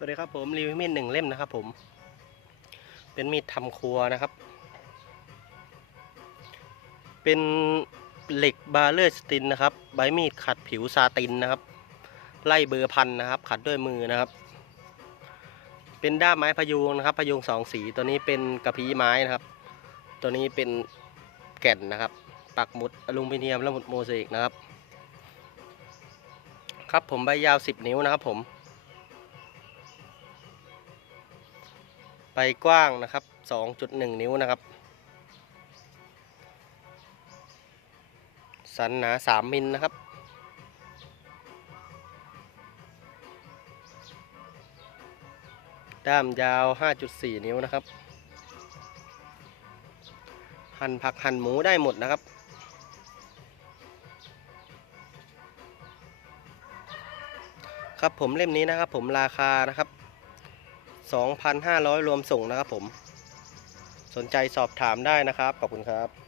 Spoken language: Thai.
สวัสดีครับผมรีวิวมีดหนึ่งเล่มนะครับผม เป็นมีดทำครัวนะครับ เป็นเหล็กบาเลอร์สตินนะครับ ใบมีดขัดผิวซาตินนะครับ ไล่เบอร์พันนะครับ ขัดด้วยมือนะครับ เป็นด้ามไม้พยุงนะครับ พยุงสองสีตัวนี้เป็นกระพี้ไม้นะครับ ตัวนี้เป็นแก่นนะครับ ปักหมุดอลูมิเนียมและหมุดโมเสกนะครับ ครับผมใบยาว 10 นิ้วนะครับผม ใบกว้างนะครับ 2.1 นิ้วนะครับ สันหนา 3 มิลนะครับ ด้ามยาว 5.4 นิ้วนะครับ หั่นผักหั่นหมูได้หมดนะครับครับผมเล่มนี้นะครับผมราคานะครับ 2,500 รวมส่งนะครับผม สนใจสอบถามได้นะครับ ขอบคุณครับ